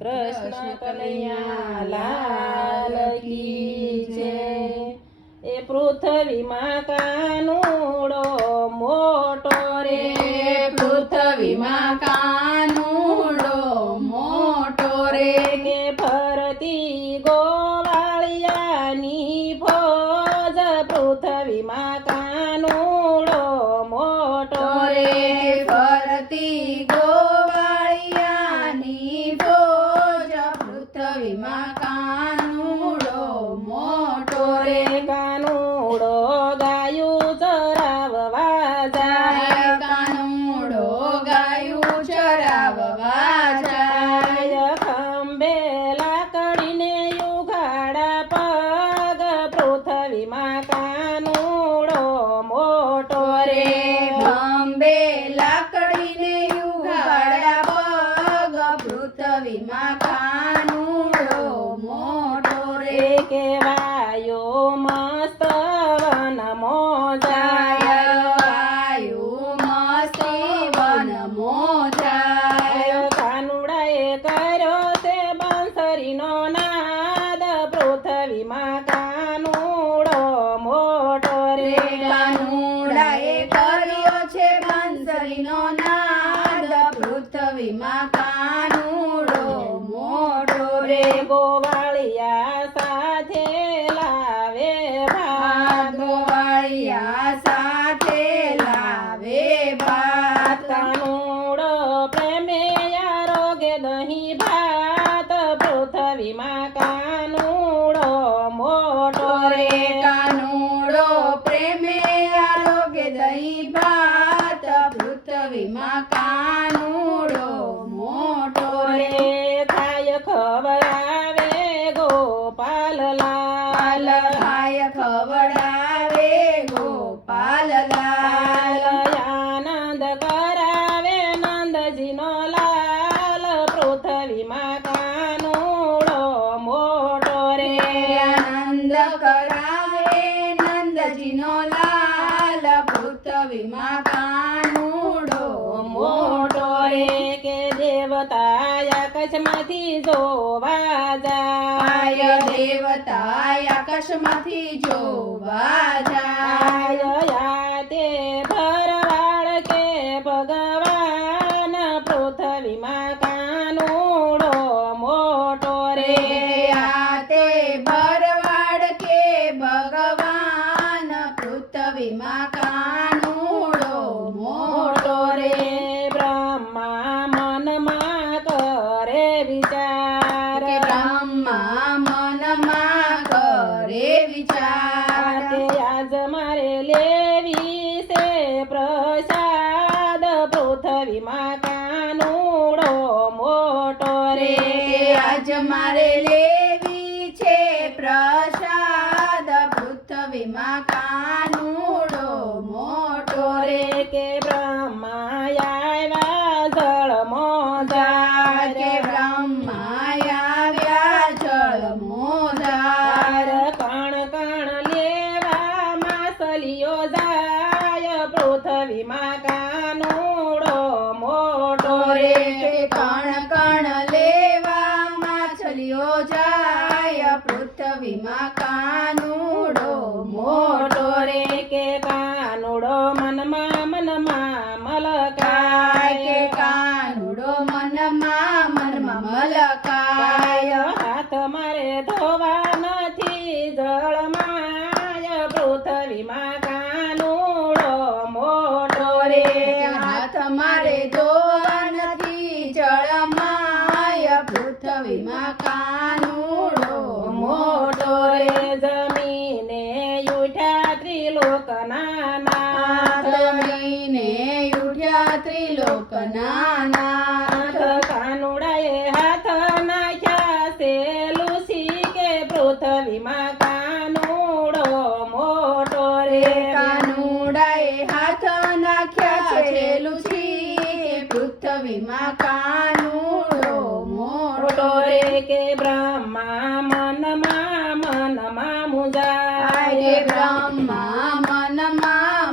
કૃષ્ણ કનૈયા લાલ કી જય। એ પૃથ્વીમાં કાનુડો મોટો રે, પૃથ્વીમાં કાનુડો મોટો રે, કે ફરતી ગોવાળિયાની ફોજ, પૃથ્વીમાં કાનુડો મોટો રે, ફરતી ગોવાળિયાની ફોજ, પૃથ્વીમાં કાનુડો મોટો રે, કાનુડો ગાયું ચરાવવા જાય, કાનુડો ગાયું ચરાવવા જાય, ખંભે લાકડીને યુગાડા પગ, પૃથ્વીમાં કાનુડો મોટો રે, ખંભે લાકડીને યુગાડા પગ, પૃથ્વીમાં કાનુડો મોટો રે, કેવાયો મસ્ત વન મોજાય, વાયુ મસ્તી વન મોજાય, કાનુડાએ કર્યો તે બંસરીનો નાદ, પૃથ્વીમાં કાનુડો મોટો રે, કાનુડાએ કર્યો છે બંસરીનો નાદ, પૃથ્વીમાં કાનુડો મોટો રે, ગોવાળિયા સાથે લાવે ભાત, ગોવાળિયા સાથે લાવે ભાત, કાનુડો પ્રેમે આરોગે દહીં ભાત, પૃથ્વીમાં કાનુડો મોટો રે, કાનુડો પ્રેમે આરોગ્ય દહીં ભાત, પૃથ્વીમાં કાનુડો મોટો રે, ખાય ખવડાવે ગોપાલ લાલ, ખાય ખવડાવે ગોપાલ લાલ, આનંદ કરાવે નંદજીનો લાલ, પૃથ્વીમાં કાનુડો મોટો રે, આનંદ કરાવે નંદજીનો લાલ, પૃથ્વીમાં કાનુડો મોટો રે, કે દેવતા આકાશમાંથી જોવા જાય, દેવતા આકાશમાંથી જોવા જાય, આયા તે ભરવાડ કે ભગવાન, પૃથ્વીમાં કાનુડો મોટો રે, આ તે ભરવાડ કે ભગવાન, પૃથ્વીમાં કાનુડો મોટો રે, બ્રહ્મા મનમાં કરે વિચાર, કે બ્રહ્મા મનમાં કરે વિચાર, કે આજ મારે લેવી છે પ્રસાદ, પૃથ્વીમાં કાનુડો મોટો રે, આજ મારે લેવી છે પ્રસાદ, પૃથ્વીમાં કાનુડો મોટો રે, કે બ્રહ્મા આવ્યા જળ મોજાર, કે બ્રહ્મા આવ્યા જળ મોધાર, કણ કણ લેવા માસલીઓ જાય, પૃથ્વીમાં કાનુડો મોટો રે, રે, કણ કણ લેવા માછલીઓ જાય, પૃથ્વીમાં કાનુડો મોટો રે, કે કાનુડો મનમાં મલકાય, કે કાનુડો મનમાં મલકાય, હાથ મારે ધોવા નથી જળમાય, પૃથ્વીમાં કાનુડો મોટો રે, હાથ મારે ધોવા નથી જળમાય, પૃથ્વીમાં કાનુડો મોટો રે, જમીને ઉઠ્યા ત્રિલોકના નાથ, જમીને ઉઠ્યા ત્રિલોકના નાથ, કાનુડાએ હાથ નાખ્યા છે લુસી, કે પૃથ્વીમાં કાનુડો મોટો રે, કાનુડાએ હાથ નાખ્યા છે લુસી, કે પૃથ્વીમાં કાનુડો મોટો રે, કે બ્રહ્મા મનમાં મુંજાય, કે બ્રહ્મા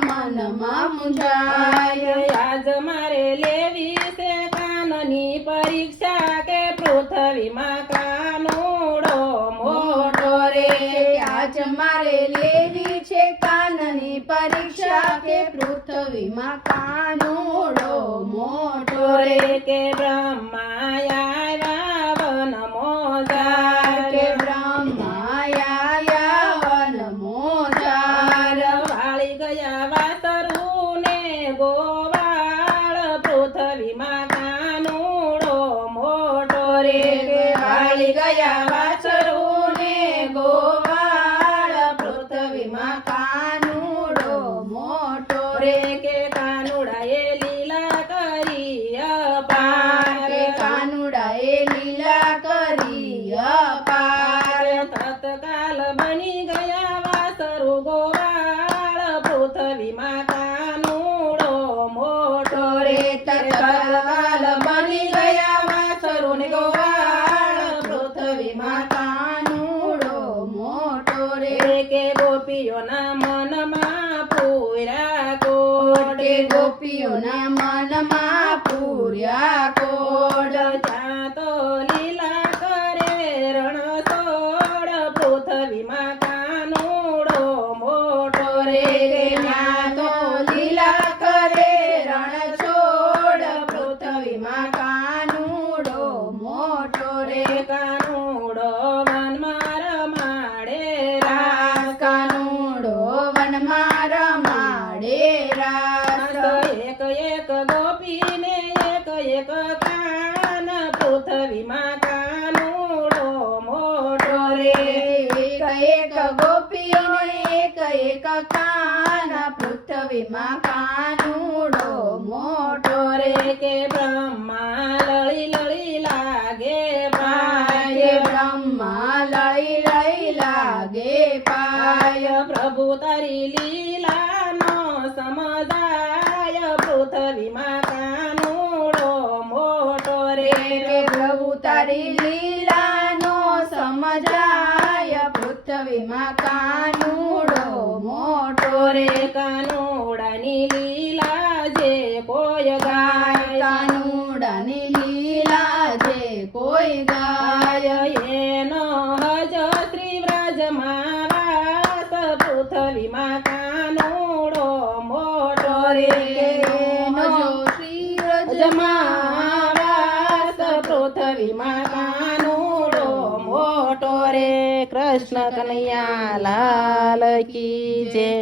મનમાં મુંજાય, આજ મારે લેવી છે કાનની પરીક્ષા, કે પૃથ્વી પૃથ્વીમાં કાનુડો મોટો રે આજ મારે લેવી છે કાનની પરીક્ષા કે પૃથ્વીમાં કાનુડો મોટો રે કે બ્રહ્મા આવ્યા વન મોજાર કે બ્રહ્માયા વન મોજાર વાળી ગયા વાસરું ને ગોવાળ પૃથ્વીમાં કાનુડો મોટો રે વાળી ગયા વાછરું ને ગોવાળ પૃથ્વીમાં કાનુડો મોટો રે કે કાનુડાએ લીલા કરી અપાર કે કાનુડાએ લીલા કરી અપાર તત્કાલ બની ગયા વાસરુ ગોવાળ પૃથ્વીમાં કાનુડો મોટો રે તત્કાલ બની ગયા વાછરું ને ગોવાળ પૃથ્વીમાં કાનુડો મોટો રે કે ગોપીઓના મનમાં પૂરા કોટ કે ગોપીઓના મનમાં પૂર્યા કોડ ત્યાં તો લીલા કરે રણછોડ પૃથ્વીમાં કાનુડો મોટો રે ત્યાં તો લીલા કરે રણછોડ પૃથ્વીમાં કાનુડો મોટો રે કાનુડો વનમાં રમાડે રાસ કાનુડો વનમાં રમાડે રાસ એક એક ગોપીને એક એક કાન પૃથ્વીમાં કાનુડો મોટો રે એક એક ગોપીઓને એક એક કાન પૃથ્વીમાં કાનુડો મોટો રે કે બ્રહ્મા લળી લળી લાગે પાય બ્રહ્મા લઈ લઈ લાગે પાય પ્રભુ તારી લીલાનો સમજાય પૃથ્વીમાં કાનુડો મોટો રે કે પ્રભુ તારી લીલાનો સમજાય પૃથ્વીમાં કાનુડો મોટો રે કાનુડાની લીલા જે કોઈ ગાય કાનુડાની લીલા જે કોઈ ગાય એનો હજ શ્રી વ્રજમાં વાસ પૃથ્વીમાં કાનુડો મોટો રે એનો શ્રી વ્રજમાં વાસ પૃથ્વીમાં કાનુડો મોટો રે કૃષ્ણ કનૈયા લાલ કી જય